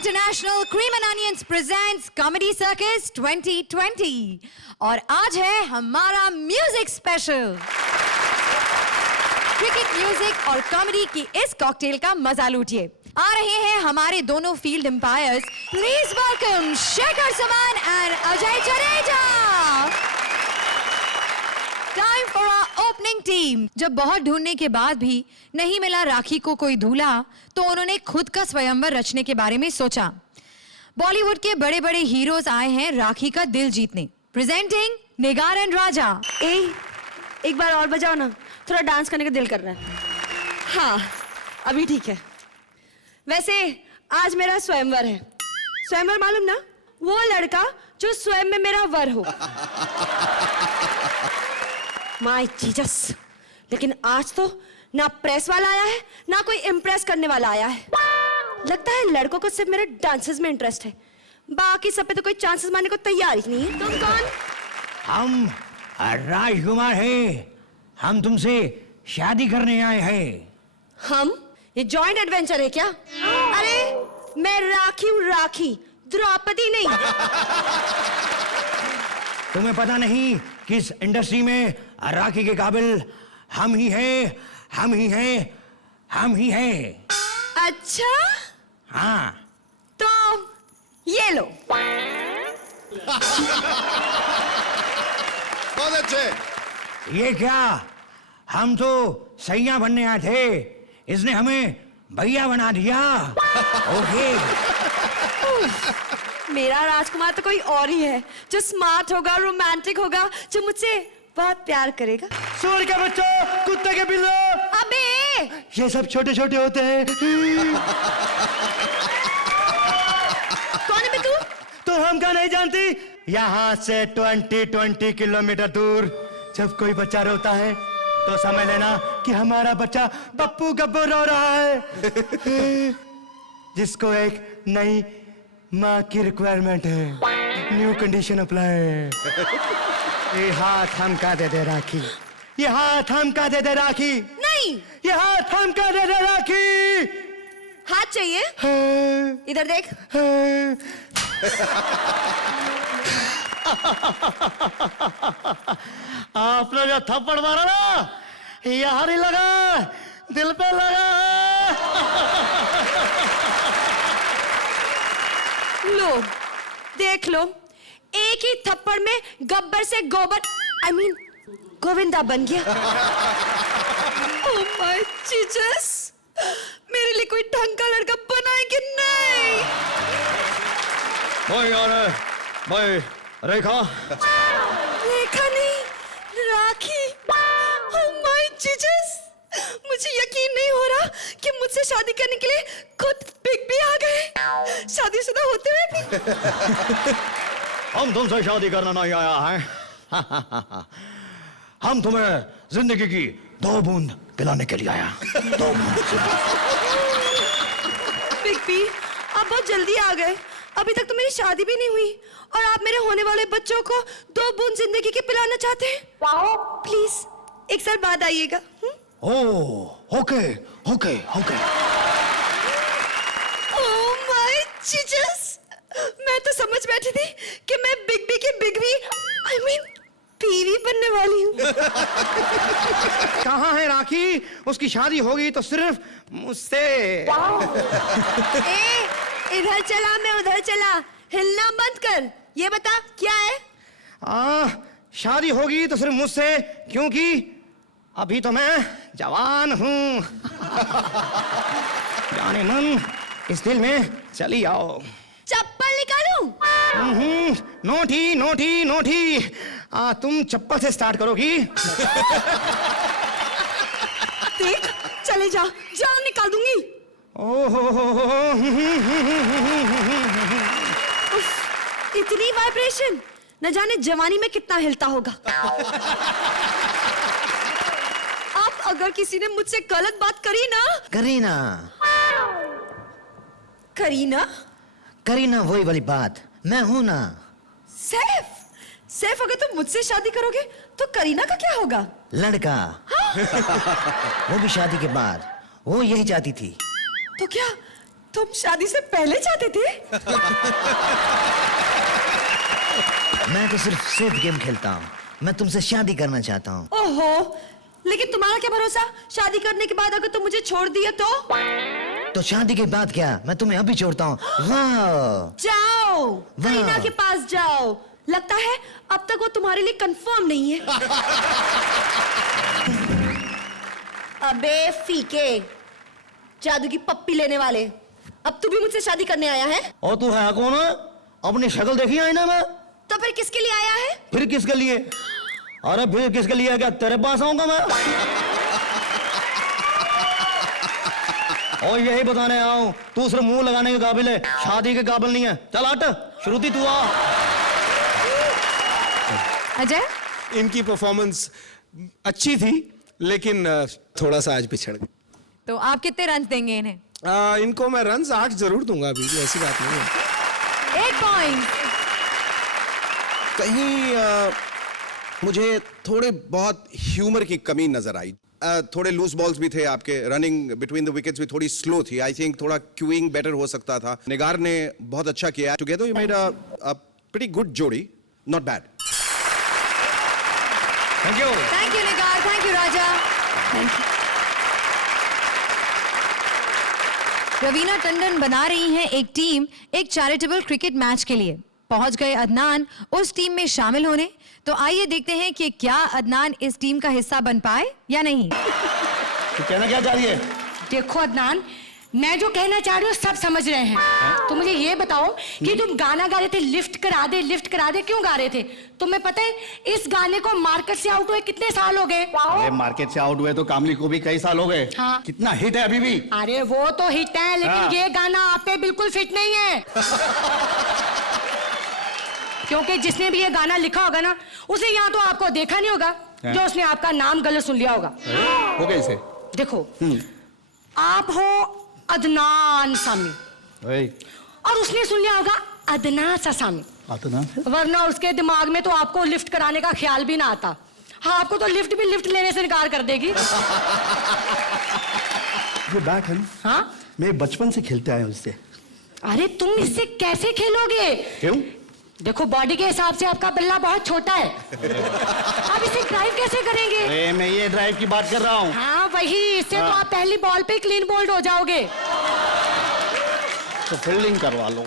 International cream and onions presents comedy circus 2020 और आज है हमारा म्यूजिक स्पेशल। क्रिकेट, म्यूजिक और कॉमेडी की इस कॉकटेल का मजा लूटिए। आ रहे हैं हमारे दोनों field umpires. Please welcome Shekhar Suman and Ajay Jadeja. Time for our opening team. जब बहुत ढूंढने के बाद भी नहीं मिला राखी को कोई दूल्हा, तो उन्होंने खुद का स्वयंवर रचने के बारे में सोचा। बॉलीवुड के बड़े बड़े हीरोज आए हैं राखी का दिल जीतने। प्रेजेंटिंग निगार एंड राजा। एक बार और बजाओ ना, थोड़ा डांस करने का दिल कर रहा है। हाँ, अभी ठीक है। वैसे आज मेरा स्वयंवर है। स्वयंवर मालूम ना, वो लड़का जो स्वयं में मेरा वर हो। माय जीसस, लेकिन आज तो ना प्रेस वाला आया है ना कोई इम्प्रेस करने वाला आया है। लगता है लड़कों को सिर्फ मेरे डांसेस में इंटरेस्ट है, बाकी सब पे तो कोई चांसेस मारने को तैयार ही नहीं है। तुम कौन? हम राजकुमार हैं। हम तुमसे शादी करने आए हैं। हम? ये जॉइंट एडवेंचर है क्या? अरे मैं राखी हूँ, राखी, द्रौपदी नहीं। तुम्हें पता नहीं किस इंडस्ट्री में राखी के काबिल हम ही हैं, हम ही हैं, हम ही हैं। अच्छा? हाँ। तो ये लो। बहुत अच्छे। ये क्या? हम तो सैया बनने आए थे, इसने हमें भैया बना दिया। ओके। मेरा राजकुमार तो कोई और ही है, जो स्मार्ट होगा, रोमांटिक होगा, जो मुझसे बहुत प्यार करेगा। सूर के बच्चों, कुत्ते के बिल्लो, अबे! ये सब छोटे छोटे होते हैं। कौन है बे तू? तो हम क्या नहीं जानती? यहाँ से 20 किलोमीटर दूर जब कोई बच्चा रोता है तो समझ लेना कि हमारा बच्चा पप्पू गब्बू रो रहा है। जिसको एक नई माँ की रिक्वायरमेंट है। New condition apply. ये हाथ हम का दे दे राखी, ये हाथ हम का दे दे राखी, नहीं, ये हाथ हम का दे दे राखी। हाथ चाहिए? हाँ, इधर देख। हाँ। आपने जो थप्पड़ मारा ना, यहाँ नहीं लगा, दिल पे लगा। लो, देख लो, एक ही थप्पड़ में गब्बर से गोबर, I mean, गोविंदा बन गया। Oh my Jesus! मेरे लिए कोई ढंग का लड़का बनाए कि नहीं? भाई रेखा। रेखा नहीं, राखी। Oh my Jesus! मुझे यकीन नहीं हो रहा कि मुझसे शादी करने के लिए खुद बिग बी आ गए, शादीशुदा होते हुए भी। हम तुमसे शादी करना नहीं आया है। हम तुम्हें जिंदगी की 2 बूंद पिलाने के लिए आया। 2 बूंद। बिग बी, आप बहुत जल्दी आ गए। अभी तक तो मेरी शादी भी नहीं हुई और आप मेरे होने वाले बच्चों को 2 बूंद जिंदगी के पिलाना चाहते हैं? प्लीज एक साल बाद आइएगा। Oh, okay, okay, okay. Oh my Jesus! मैं तो समझ बैठी थी कि मैं बिग बी की बिग बी, I mean, बीवी बनने वाली हूँ। कहाँ है राखी? उसकी शादी होगी तो सिर्फ मुझसे। इधर चला, मैं उधर चला, हिलना बंद कर। ये बता क्या है? शादी होगी तो सिर्फ मुझसे, क्योंकि अभी तो मैं जवान हूँ। जाने मन इस दिल में चली आओ। चप्पल निकालूं? Naughty naughty naughty. तुम चप्पल से स्टार्ट करोगी? देख, चले जा, जान निकाल दूंगी। इतनी वाइब्रेशन, न जाने जवानी में कितना हिलता होगा। अब अगर किसी ने मुझसे गलत बात करी ना, करीना, करीना, करीना वही वाली बात, मैं हूं ना। सैफ, सैफ अगर तुम मुझसे शादी करोगे तो करीना का क्या होगा? लड़का। वो भी शादी के बाद, वो यही चाहती थी। तो क्या तुम शादी से पहले चाहते थे? मैं तो सिर्फ सेफ गेम खेलता हूँ। मैं तुमसे शादी करना चाहता हूँ। ओहो, लेकिन तुम्हारा क्या भरोसा, शादी करने के बाद अगर तुम मुझे छोड़ दिया तो शादी के बाद क्या, मैं तुम्हें अभी छोड़ता हूँ। वाह, जाओ, वाह। रीना के पास जाओ। लगता है अब तक वो तुम्हारे लिए कंफर्म नहीं है। अबे फीके, जादू की पप्पी लेने वाले, अब तू भी मुझसे शादी करने आया है? और तू है कौन? अपनी शक्ल देखी आईना में? तो फिर किसके लिए आया है? फिर किसके लिए? अरे फिर किसके लिए? क्या तेरे पास आऊंगा मैं? और यही बताने आया हूं, तू सिर्फ मुंह लगाने के काबिल है, शादी के काबिल नहीं है। चल हट, श्रुति तू आ। अजय, इनकी परफॉर्मेंस अच्छी थी, लेकिन थोड़ा सा आज पिछड़ गए। तो आप कितने रन देंगे इन्हें? इनको मैं रन्स 8 जरूर दूंगा, अभी भी ऐसी बात नहीं है। 8 पॉइंट। कहीं मुझे थोड़े बहुत ह्यूमर की कमी नजर आई। थोड़े लूज बॉल्स भी थे आपके, रनिंग बिटवीन द विकेट्स भी थोड़ी स्लो थी। आई थिंक थोड़ा क्यूइंग बेटर हो सकता था। निगार ने बहुत अच्छा किया। Together you made a pretty good जोड़ी, not bad. Thank you. Thank you Nigar, thank you Raja. Raveena Tandon बना रही हैं एक टीम एक चैरिटेबल क्रिकेट मैच के लिए। पहुंच गए अदनान उस टीम में शामिल होने। तो आइए देखते हैं कि क्या अदनान इस टीम का हिस्सा बन पाए या नहीं। तू कहना क्या चाह रही है? देखो अदनान, मैं जो कहना चाह रही हूँ सब समझ रहे हैं। तो मुझे ये बताओ कि तुम गाना गा रहे थे, लिफ्ट करा दे, लिफ्ट करा दे, क्यों गा रहे थे? तुम्हें पता है इस गाने को मार्केट से आउट हुए कितने साल हो गए? अरे मार्केट से आउट हुए तो कामली को भी कई साल हो गए। हाँ। कितना हिट है अभी भी। अरे वो तो हिट है, लेकिन हाँ। ये गाना आप पे बिल्कुल फिट नहीं है। क्योंकि जिसने भी ये गाना लिखा होगा ना, उसने यहाँ तो आपको देखा नहीं होगा, जो उसने आपका नाम गलत सुन लिया होगा। हो गए इसे। देखो, आप हो अदनान सामी और उसने सुन लिया होगा अदना सा सामी। वरना उसके दिमाग में तो आपको लिफ्ट कराने का ख्याल भी ना आता। हाँ, आपको तो लिफ्ट भी लिफ्ट लेने से इनकार कर देगी। ये बैट है ना, हाँ, मैं बचपन से खेलते आया हूं इससे। अरे तुम इससे कैसे खेलोगे? क्यों? देखो, बॉडी के हिसाब से आपका बल्ला बहुत छोटा है। आप इसे ड्राइव कैसे करेंगे? अरे मैं ये ड्राइव की बात कर रहा हूँ। हाँ वही, इससे तो आप पहली बॉल पे क्लीन बोल्ड हो जाओगे। तो फील्डिंग करवा लो।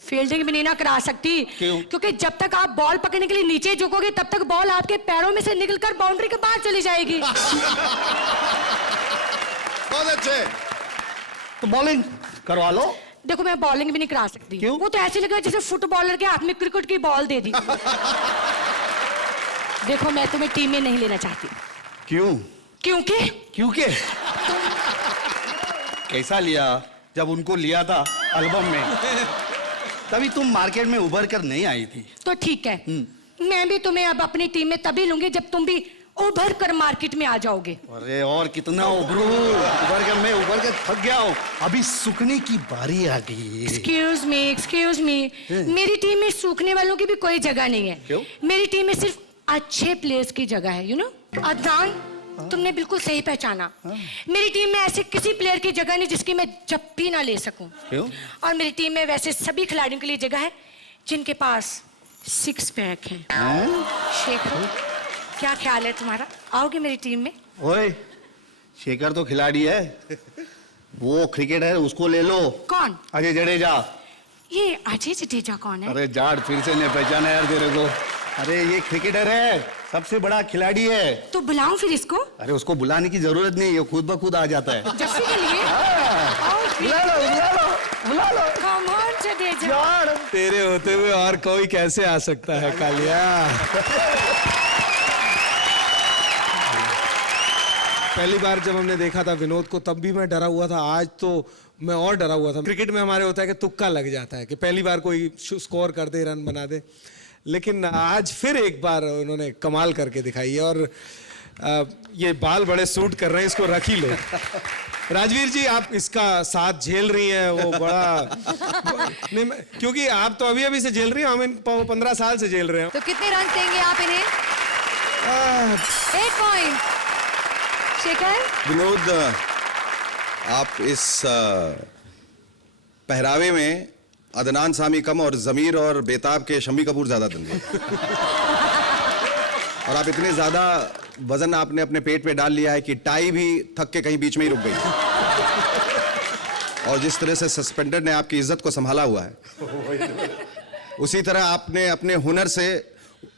फील्डिंग भी नहीं ना करा सकती। क्यों? क्योंकि जब तक आप बॉल पकड़ने के लिए नीचे झुकोगे तब तक बॉल आपके पैरों में से निकलकर बाउंड्री के बाहर चली जाएगी। बहुत अच्छे। तो बॉलिंग करवा लो। देखो, मैं बॉलिंग भी नहीं करा सकती। क्यों? वो तो ऐसे लगा जैसे फुटबॉलर के हाथ में क्रिकेट की बॉल दे दी। देखो, मैं तुम्हें टीम में नहीं लेना चाहती। क्यों? क्योंकि कैसा लिया? जब उनको लिया था एल्बम में, तभी तुम मार्केट में उभर कर नहीं आई थी। तो ठीक है, मैं भी तुम्हें अब अपनी टीम में तभी लूंगी जब तुम भी उभर कर मार्केट में आ जाओगे। अरे और कितना उभरू, मैं उभर कर थक गया हूँ। अभी सूखने की बारी आ गई। एक्सक्यूज मी, मेरी टीम में सूखने वालों की भी कोई जगह नहीं है। क्यों? मेरी टीम में सिर्फ अच्छे प्लेयर्स की जगह है, यू नो। अदनान, तुमने बिल्कुल सही पहचाना। मेरी टीम में ऐसे किसी प्लेयर की जगह नहीं जिसकी मैं जब भी ना ले सकूं। क्यों? और मेरी टीम में वैसे सभी खिलाड़ियों के लिए जगह है जिनके पास 6 पैक है। शेखर, क्या ख्याल है तुम्हारा? आओगे मेरी टीम में? ओए, शेखर तो खिलाड़ी है, वो क्रिकेटर है, उसको ले लो। कौन? अजय जडेजा। ये अजय जडेजा कौन है? अरे जाट, फिर से नहीं पहचाना यार तेरे को। अरे ये क्रिकेटर है, सबसे बड़ा खिलाड़ी है। तो बुलाऊं फिर इसको? अरे उसको बुलाने की जरूरत नहीं, ये खुद ब खुद आ जाता है। जफ्फी के लिए? बुला लो। Come on, Jadeja. यार तेरे होते हुए और कोई कैसे आ सकता है कालिया? पहली बार जब हमने देखा था विनोद को, तब भी मैं डरा हुआ था। आज तो मैं और डरा हुआ था। क्रिकेट में हमारे होता है कि तुक्का लग जाता है कि पहली बार कोई स्कोर कर दे, रन बना दे, लेकिन आज फिर एक बार उन्होंने कमाल करके दिखाई है। और ये बाल बड़े सूट कर रहे हैं, इसको रख ही लो। राजवीर जी, आप इसका साथ झेल रही हैं, वो बड़ा नहीं, क्योंकि आप तो अभी अभी से झेल रही हैं, हम इन 15 साल से झेल रहे हैं। तो कितने रन देंगे आप इन्हें? 8 पॉइंट। शेखर, विनोद, आप इस पहरावे में अदनान सामी कम और जमीर और बेताब के शम्मी कपूर ज्यादा दंगे। और आप इतने ज्यादा वजन आपने अपने पेट पे डाल लिया है कि टाई भी थक के कहीं बीच में ही रुक गई। और जिस तरह से सस्पेंडर ने आपकी इज्जत को संभाला हुआ है, उसी तरह आपने अपने हुनर से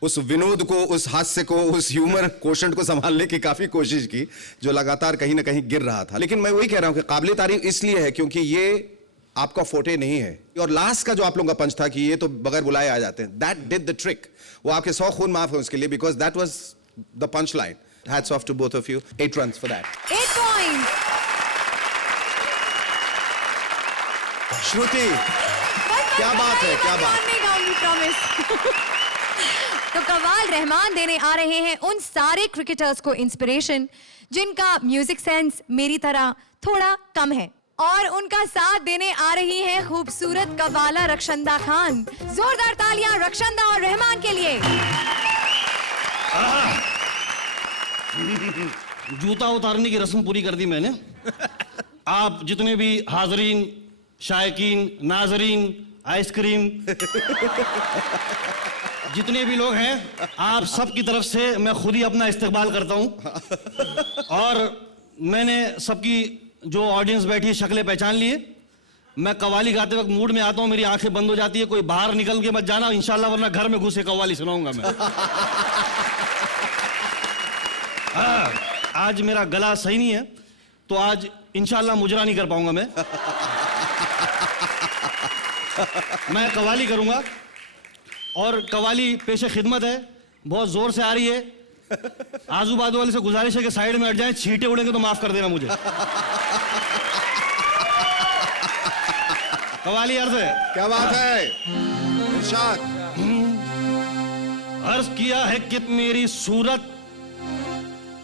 उस विनोद को, उस हास्य को, उस ह्यूमर कोशंट को संभालने की काफी कोशिश की, जो लगातार कहीं ना कहीं गिर रहा था। लेकिन मैं वही कह रहा हूं कि काबिल तारीफ इसलिए है क्योंकि ये आपका फोटे नहीं है। और लास्ट का जो आप लोगों का पंच था कि ये तो बगैर बुलाए आ जाते हैं, दैट डिड द ट्रिक। वो आपके 100 खून माफ है उसके लिए, because that was the punch line. Hats off to both of you. 8 runs for that. 8 points. Shruti, क्या बात है, क्या बात। नहीं गाऊंगी, प्रॉमिस। तो कवाल रहमान देने आ रहे हैं उन सारे क्रिकेटर्स को इंस्पिरेशन जिनका म्यूजिक सेंस मेरी तरह थोड़ा कम है, और उनका साथ देने आ रही है खूबसूरत कवाला रक्षंदा खान। जोरदार तालियां रक्षंदा और रहमान के लिए। जूता उतारने की रस्म पूरी कर दी मैंने। आप जितने भी हाजरीन, शायकीन, नाजरीन, आइसक्रीम, जितने भी लोग हैं, आप सब की तरफ से मैं खुद ही अपना इस्तकबाल करता हूं। और मैंने सबकी जो ऑडियंस बैठी है शक्लें पहचान लिए। मैं कव्वाली गाते वक्त मूड में आता हूं, मेरी आंखें बंद हो जाती है। कोई बाहर निकल के मत जाना इंशाल्लाह, वरना घर में घुसे कव्वाली सुनाऊंगा मैं। आज मेरा गला सही नहीं है, तो आज इंशाल्लाह मुजरा नहीं कर पाऊंगा मैं कव्वाली करूंगा। और कव्वाली पेशे खिदमत है, बहुत जोर से आ रही है। आजू बाजू वाले से गुजारिश है कि साइड में हट जाएं, छींटे उड़ेंगे तो माफ कर देना मुझे। कव्वाली अर्ज है। क्या बात है, इरशाद। अर्ज किया है कि मेरी सूरत,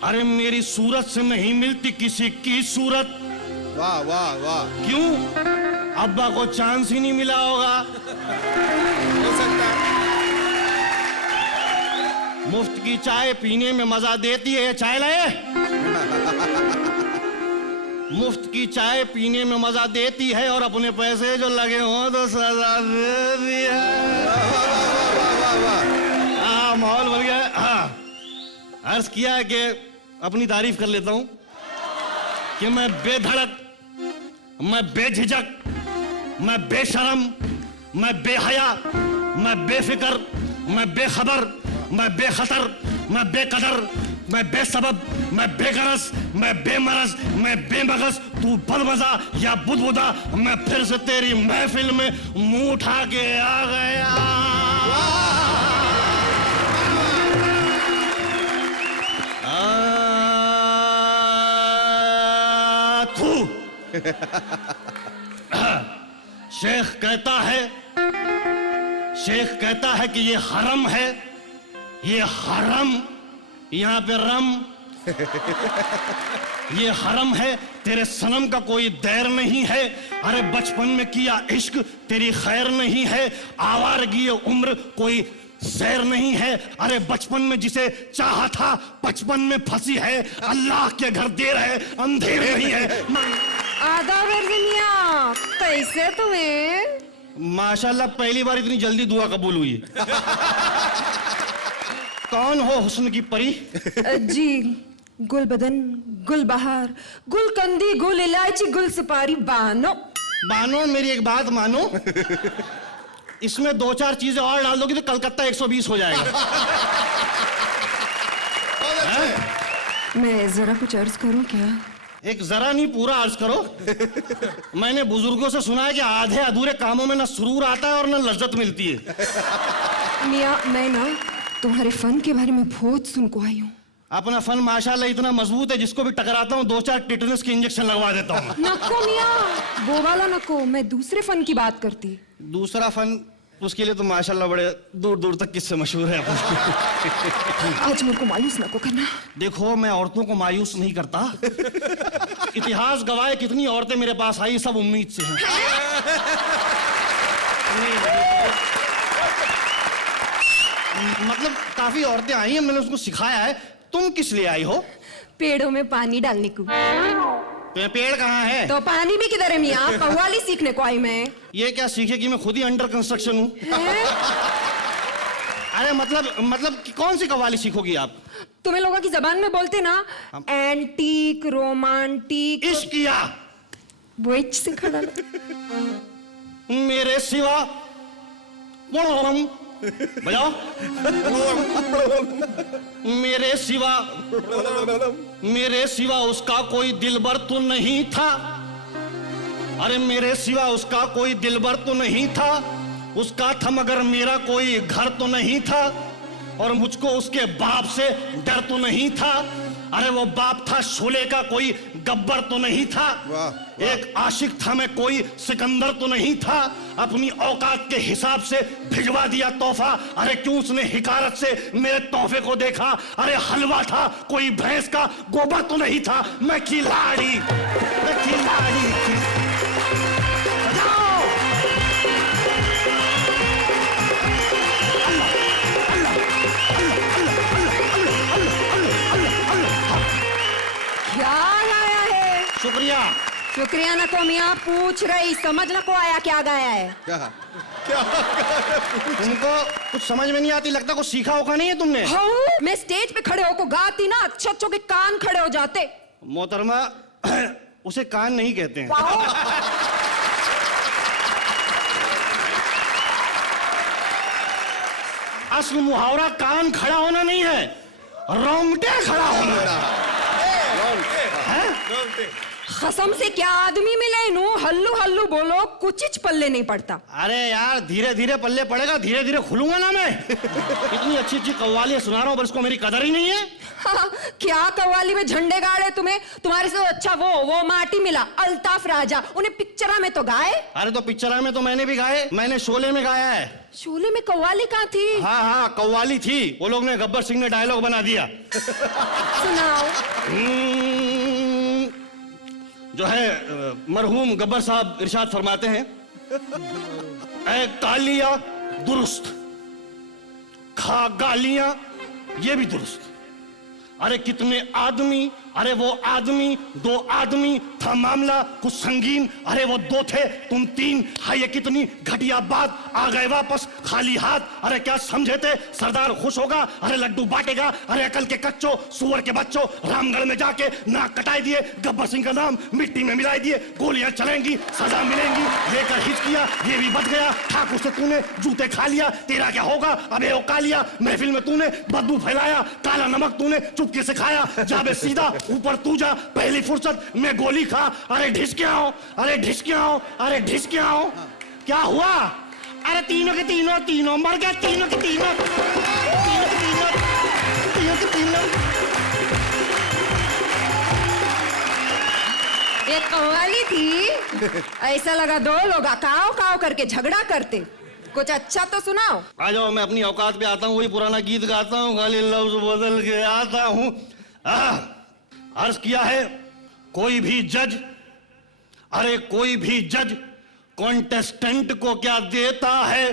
अरे मेरी सूरत से नहीं मिलती किसी की सूरत। वाह वाह वाह। क्यों? अब्बा को चांस ही नहीं मिला होगा। हो सकता है। मुफ्त की चाय पीने में मजा देती है। चाय लाए? मुफ्त की चाय पीने में मजा देती है, और अपने पैसे जो लगे हों तो सजा दे दिया। हाँ, माहौल बन गया। हाँ, अर्ज किया है कि अपनी तारीफ कर लेता हूं कि मैं बेधड़क, मैं बेझिझक, मैं बेशरम, मैं बेहया, मैं बेफिक्र, मैं बेखबर, मैं बेखतर, मैं बेकदर, मैं बेसबब, मैं बेगरज, मैं बेमरज, मैं बेमगज, तू बदमजा या बुदबुदा, मैं फिर से तेरी महफिल में मुंह उठा के आ गया। शेख कहता है कि ये हरम है, ये हरम, यहां पे रम, ये हरम है, तेरे सनम का कोई दैर नहीं है। अरे बचपन में किया इश्क तेरी खैर नहीं है, आवारगी उम्र कोई सैर नहीं है। अरे बचपन में जिसे चाहा था 55 में फंसी है, अल्लाह के घर देर है अंधेर नहीं है। आधा वर्जिनिया, कैसे तुम्हें? माशाल्लाह पहली बार इतनी जल्दी दुआ कबूल हुई। कौन हो हुस्न की परी? जी, गुल बदन, गुल बहार, गुल कंदी, गुल इलायची, गुल सुपारी, बानो। बानो, मेरी एक बात मानो, इसमें 2-4 चीजें और डाल दोगी तो कलकत्ता 120 हो जाएगा। मैं जरा कुछ अर्ज करूं क्या? एक जरा नहीं, पूरा अर्ज करो। मैंने बुजुर्गों से सुना है कि आधे अधूरे कामों में ना सुरूर आता है और ना लज्जत मिलती है। मियाँ, मैं ना तुम्हारे फन के बारे में बहुत सुन को आई हूँ। अपना फन माशाल्लाह इतना मजबूत है, जिसको भी टकराता हूँ 2-4 टिटनस के इंजेक्शन लगवा देता हूँ। नको मियाँ, वो वाला नको, मैं दूसरे फन की बात करती। दूसरा फन, उसके लिए तो माशाल्लाह बड़े दूर दूर तक किससे मशहूर है। आज मेरे को मायूस नको करना। देखो, मैं औरतों को मायूस नहीं करता। इतिहास गवाह कितनी औरतें मेरे पास आई, सब उम्मीद से हैं। मतलब काफी औरतें आई हैं, मैंने उसको सिखाया है। तुम किस लिए आई हो? पेड़ों में पानी डालने को। तो ये पेड़ कहाँ है? तो पानी भी किधर है मियाँ? कव्वाली सीखने को आई मैं। ये क्या सीखेगी? मैं खुद ही अंडर कंस्ट्रक्शन हूँ। हैं? अरे मतलब कि कौन सी कव्वाली सीखोगी आप? तुम्हें लोगों की जबान में बोलते ना, एंटीक रोमांटिक। इश्क किया वो सिखा डालो। मेरे सिवा बजाओ। मेरे सिवा उसका कोई दिलबर तो नहीं था। अरे मेरे सिवा उसका कोई दिलबर तो नहीं था। उसका था मगर मेरा कोई घर तो नहीं था। और मुझको उसके बाप से डर तो नहीं था। अरे वो बाप था शोले का, कोई गब्बर तो नहीं था। एक आशिक था मैं, कोई सिकंदर तो नहीं था। अपनी औकात के हिसाब से भिजवा दिया तोहफा। अरे क्यों उसने हिकारत से मेरे तोहफे को देखा? अरे हलवा था, कोई भैंस का गोबर तो नहीं था। मैं खिलाड़ी क्या गाया है? शुक्रिया ना को मियाँ, पूछ रही, समझ ना को आया क्या गाया है। तुमको कुछ समझ में नहीं आती लगता, कुछ सीखा होगा नहीं है तुमने? हाँ, मैं स्टेज पे खड़े होकर गाती ना, अच्छे के कान खड़े हो जाते। मोहतरमा उसे कान नहीं कहते हैं। असल मुहावरा कान खड़ा होना नहीं है, रोंगटे खड़ा होना है। कसम से क्या आदमी मिले नू, हल्लू हल्लू बोलो, कुछ पल्ले नहीं पड़ता। अरे यार धीरे धीरे पल्ले पड़ेगा, धीरे धीरे खुलूंगा ना मैं। इतनी अच्छी अच्छी कव्वालियां सुना रहा हूं पर इसको मेरी कदर ही नहीं है। हाँ, क्या कव्वाली में झंडे गाड़े तुम्हें? तुम्हारे से अच्छा वो माटी मिला, अल्ताफ राजा, उन्हें पिक्चरा में तो गाए। अरे तो पिक्चर में तो मैंने भी गाए, मैंने शोले में गाया है। शोले में कव्वाली कहाँ थी? हाँ कव्वाली थी, वो लोग ने गब्बर सिंह ने डायलॉग बना दिया। सुनाओ। जो है मरहूम गब्बर साहब इरशाद फरमाते हैं, ऐ कालिया दुरुस्त, खा गालियां ये भी दुरुस्त। अरे कितने आदमी, अरे वो आदमी, दो आदमी था मामला कुछ संगीन। अरे वो दो थे तुम तीन, हाय ये कितनी घटिया बात, आ गए वापस खाली हाथ। अरे क्या समझे थे सरदार खुश होगा? अरे लड्डू बांटेगा। अरे अकल के कच्चों, सुअर के बच्चों, रामगढ़ में जाके नाक कटाई दिए, गब्बर सिंह का नाम मिट्टी में मिलाई दिए। गोलियां चलेंगी, सजा मिलेंगी, लेकर हिचकिया ये भी बच गया। ठाकुर से तूने जूते खा लिया, तेरा क्या होगा? अबे ओ कालिया, महफिल में तूने बदबू फैलाया, काला नमक तूने चुपके से खाया। जाबे सीधा ऊपर तू जा, पहली फुर्सत में गोली खा। अरे ढिस के आओ, अरे ढिस के आओ, अरे ढिस के आओ। क्या हुआ? अरे तीनों के तीनों मर गए, तीनों के तीनों। एक कव्वाली थी, ऐसा लगा दो लोग काव काव करके झगड़ा करते। कुछ अच्छा तो सुनाओ। आ जाओ, मैं अपनी औकात पे आता हूँ, वही पुराना गीत गाता हूँ, खाली लफ्ज बदल के आता हूँ। अर्ज किया है कोई भी जज, अरे कोई भी जज कॉन्टेस्टेंट को क्या देता है?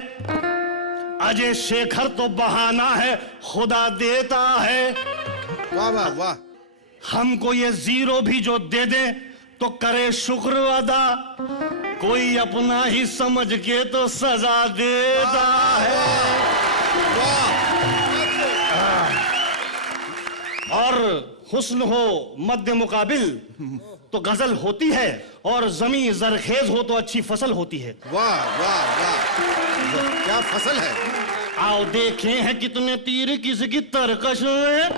अजय शेखर तो बहाना है, खुदा देता है। वाह वाह वाह। हमको ये जीरो भी जो दे दे तो करे शुक्र अदा, कोई अपना ही समझ के तो सजा देता है। और हुस्न हो मध्य मुकाबिल तो गजल होती है, और जमी जरखेज हो तो अच्छी फसल होती है। वाह वाह वाह, क्या फसल है। आओ देखे हैं कितने तीर किसकी तरकश में,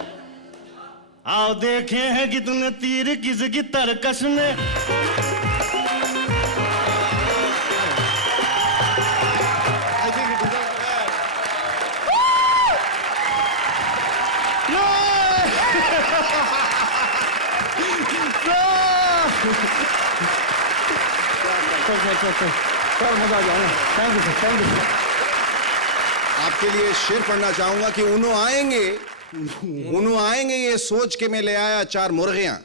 आओ देखे हैं कितने तीर किसकी तरकश में। सर मजा आ जाएगा। Thank you sir, thank you. आपके लिए शेर पढ़ना चाहूंगा कि उन्हों आएंगे ये सोच के मैं ले आया चार मुर्गियां।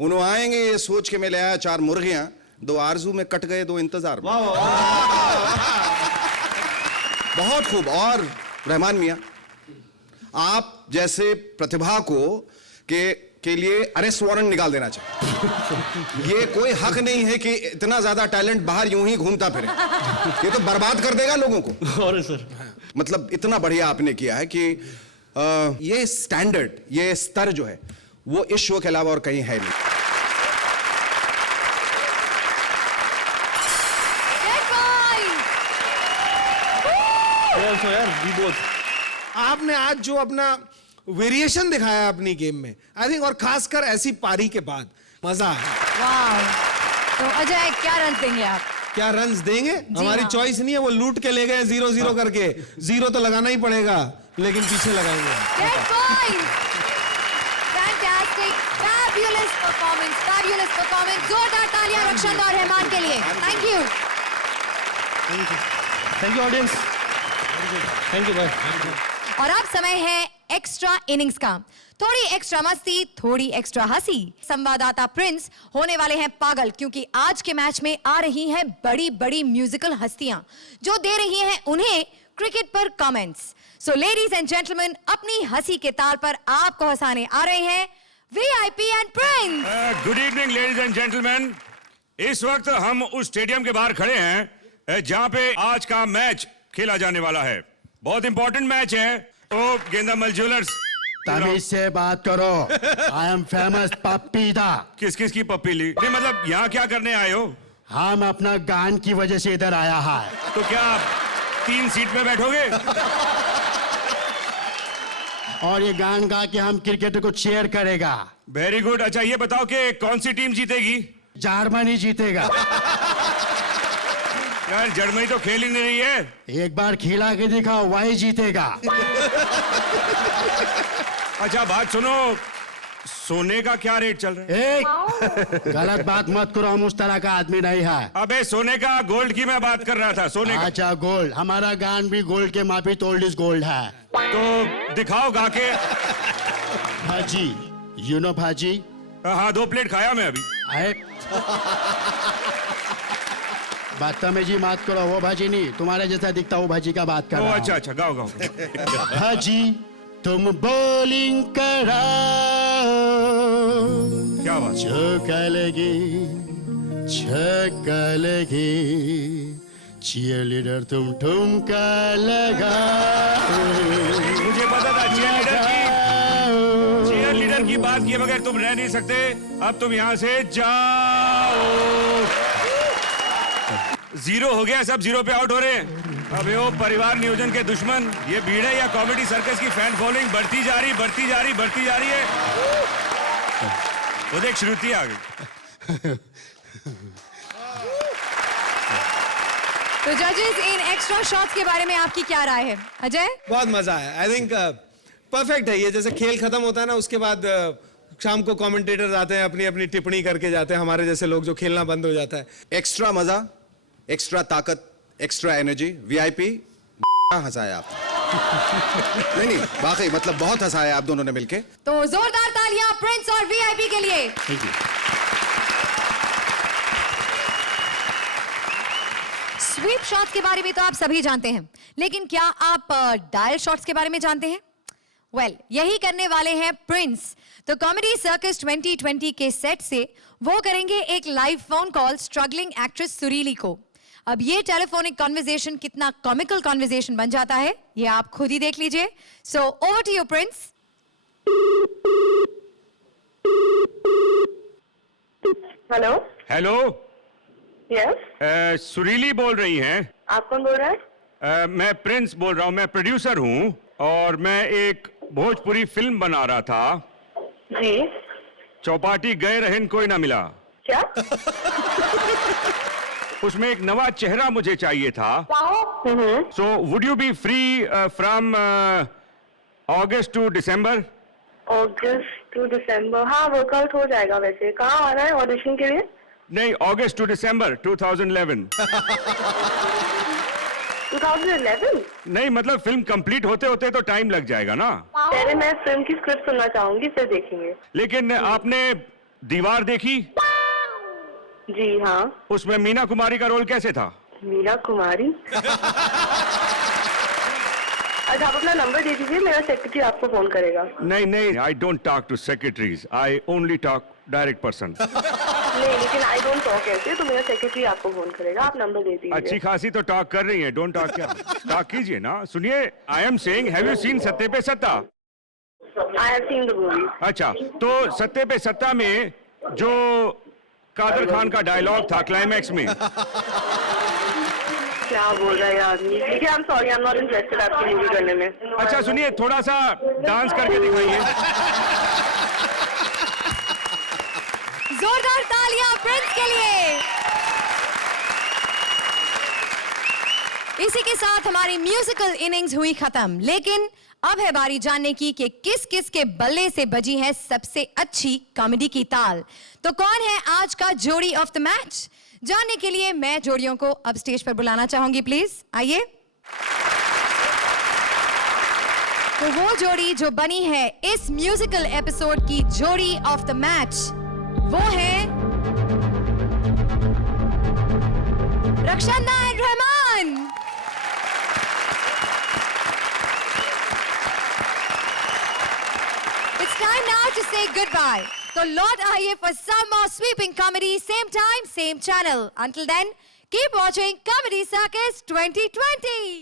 उन्हों आएंगे ये सोच के मैं ले आया चार मुर्गियां, दो आरजू में कट गए दो इंतजार में। बहुत खूब। और रहमान मियां, आप जैसे प्रतिभा को के के लिए अरेस्ट वारंट निकाल देना चाहिए। ये कोई हक नहीं है कि इतना ज्यादा टैलेंट बाहर यूं ही घूमता फिरे, ये तो बर्बाद कर देगा लोगों को। और सर मतलब इतना बढ़िया आपने किया है कि ये स्टैंडर्ड, ये स्तर जो है वो इस शो के अलावा और कहीं है नहीं। यार वी बोथ। आपने आज जो अपना वेरिएशन दिखाया अपनी गेम में, आई थिंक, और खासकर ऐसी पारी के बाद मजा आया। वाह। तो अजय क्या रन देंगे आप? क्या रन्स देंगे? हमारी हाँ। चॉइस नहीं है, वो लूट के ले गए 0-0 करके। 0 तो लगाना ही पड़ेगा, लेकिन पीछे लगाएंगे। Great point. Fantastic, fabulous performance, fabulous performance. जोरदार तालियां रक्षण और रहमान के लिए। Thank you. Thank you audience, thank you भाई। और अब समय है एक्स्ट्रा इनिंग्स का। थोड़ी एक्स्ट्रा मस्ती, थोड़ी एक्स्ट्रा हंसी। संवाददाता प्रिंस होने वाले हैं पागल, क्योंकि आज के मैच में आ रही हैं बड़ी बड़ी म्यूजिकल हस्तियां जो दे रही हैं उन्हें क्रिकेट पर comments. So ladies and gentleman, अपनी हंसी के ताल पर आपको हंसाने आ रहे हैं VIP and Prince. Good evening ladies and gentleman. इस वक्त हम उस स्टेडियम के बाहर खड़े हैं जहां पे आज का मैच खेला जाने वाला है। बहुत इंपॉर्टेंट मैच है। तो गेंदामल ज्वेलर्स, तमीज से बात करो। आई एम फेमस पप्पी दा। किस किस की पप्पी ली? नहीं मतलब यहाँ क्या करने आए हो? हम अपना गान की वजह से इधर आया है। तो क्या आप 3 सीट पे बैठोगे? और ये गान गा के हम क्रिकेट को चेयर करेगा। Very good. अच्छा ये बताओ कि कौन सी टीम जीतेगी? जर्मनी जीतेगा। यार जर्मनी तो खेल ही नहीं रही है। एक बार खिला के दिखाओ, वही जीतेगा। अच्छा बात सुनो, सोने का क्या रेट चल रहा है? गलत बात मत करो, हम उस तरह का आदमी नहीं है। अबे सोने का, गोल्ड की मैं बात कर रहा था। सोने का अच्छा गोल्ड, हमारा गान भी गोल्ड के माफी ओल्ड इज गोल्ड है। तो दिखाओ गा के। भाजी, यू नो भाजी? हाँ 2 प्लेट खाया मैं अभी। बदतमीजी मत करो, वो भाजी नहीं, तुम्हारे जैसा दिखता वो भाजी का बात कर रहा हूं। अच्छा अच्छा गाओ गाओ। भाजी तुम बॉलिंग कराओ, क्या बात? चौका लगे छक्का लगे, चीयर लीडर तुम ठुमका लगाओ। मुझे पता था चीयर लीडर की बात किए बगैर तुम रह नहीं सकते। अब तुम यहाँ से जाओ। 0 हो गया, सब 0 पे आउट हो रहे हैं। अबे वो परिवार नियोजन के दुश्मन, ये भीड़ है या कॉमेडी सर्कस की फैन फॉलोइंग बढ़ती जा रही है। वो देख श्रुति आ गई। तो जजेस, इन एक्स्ट्रा शॉट्स के बारे में आपकी क्या राय है? अजय? बहुत मजा आया। आई थिंक परफेक्ट है ये। जैसे खेल खत्म होता है ना, उसके बाद शाम को कमेंटेटर्स आते हैं, अपनी अपनी टिप्पणी करके जाते हैं, हमारे जैसे लोग जो खेलना बंद हो जाता है। एक्स्ट्रा मजा, एक्स्ट्रा ताकत, एक्स्ट्रा एनर्जी। वीआईपी हंसाया आप। नहीं वाकई मतलब बहुत हंसाया आप दोनों ने मिलके। तो जोरदार तालियां प्रिंस और वीआईपी के लिए। स्वीप शॉट्स के बारे में तो आप सभी जानते हैं, लेकिन क्या आप डायल शॉट्स के बारे में जानते हैं? वेल, यही करने वाले हैं प्रिंस। तो कॉमेडी सर्कस 2020 के सेट से वो करेंगे एक live phone call struggling actress Surili को। अब ये टेलीफोनिक कॉन्वर्सेशन कितना कॉमिकल कॉन्वर्सेशन बन जाता है, ये आप खुद ही देख लीजिए। So over to you Prince. Hello. Hello. Yes. Surili बोल रही हैं? आप कौन बोल रहा है? मैं प्रिंस बोल रहा हूँ, मैं प्रोड्यूसर हूँ और मैं एक भोजपुरी फिल्म बना रहा था। जी। चौपाटी गए रहन कोई ना मिला। क्या? उसमें एक नवा चेहरा मुझे चाहिए था। So would you be free from August to December? August to December, हाँ वर्कआउट हो जाएगा। वैसे कहाँ आ रहा है ऑडिशन के लिए? नहीं, अगस्त टू दिसंबर 2011। 2011? नहीं मतलब फिल्म कंप्लीट होते होते तो टाइम लग जाएगा ना। पहले मैं फिल्म की स्क्रिप्ट सुनना चाहूंगी, फिर देखेंगे। लेकिन आपने दीवार देखी? जी हाँ। उसमें मीना कुमारी का रोल कैसे था? मीना कुमारी? अच्छा, आप अपना नंबर दे दीजिए, मेरा सेक्रेटरी आपको फोन करेगा। नहीं नहीं, I don't talk to secretaries, I only talk direct person. नहीं, लेकिन आई डोंट टॉक ऐसे, तो मेरा सेक्रेटरी आपको फोन करेगा। आप नंबर दे दीजिए। अच्छी खासी तो टॉक कर रही है, डोंट टॉक क्या? टॉक कीजिए ना। सुनिए, I am saying, have you seen सत्ते पे सत्ता? I have seen the movie. अच्छा, तो सत्ते पे सत्ता में जो कादर खान का डायलॉग था क्लाइमैक्स में, क्या बोल रहा है ये आदमी? देखिए, I am sorry, I am not interested आपकी मूवी करने में। अच्छा सुनिए, थोड़ा सा डांस करके दिखाइए। जोरदार तालियां प्रिंस के लिए। इसी के साथ हमारी म्यूजिकल इनिंग्स हुई खत्म, लेकिन अब है बारी जानने की कि किस किस के बल्ले से बजी है सबसे अच्छी कॉमेडी की ताल। तो कौन है आज का जोड़ी ऑफ द मैच? जानने के लिए मैं जोड़ियों को अब स्टेज पर बुलाना चाहूंगी, प्लीज आइए। तो वो जोड़ी जो बनी है इस म्यूजिकल एपिसोड की जोड़ी ऑफ द मैच, वो है Rakshanda and Rehman. It's time now to say goodbye. So lord आइए for some more sweeping comedy, same time, same channel. Until then, keep watching Comedy Circus 2020.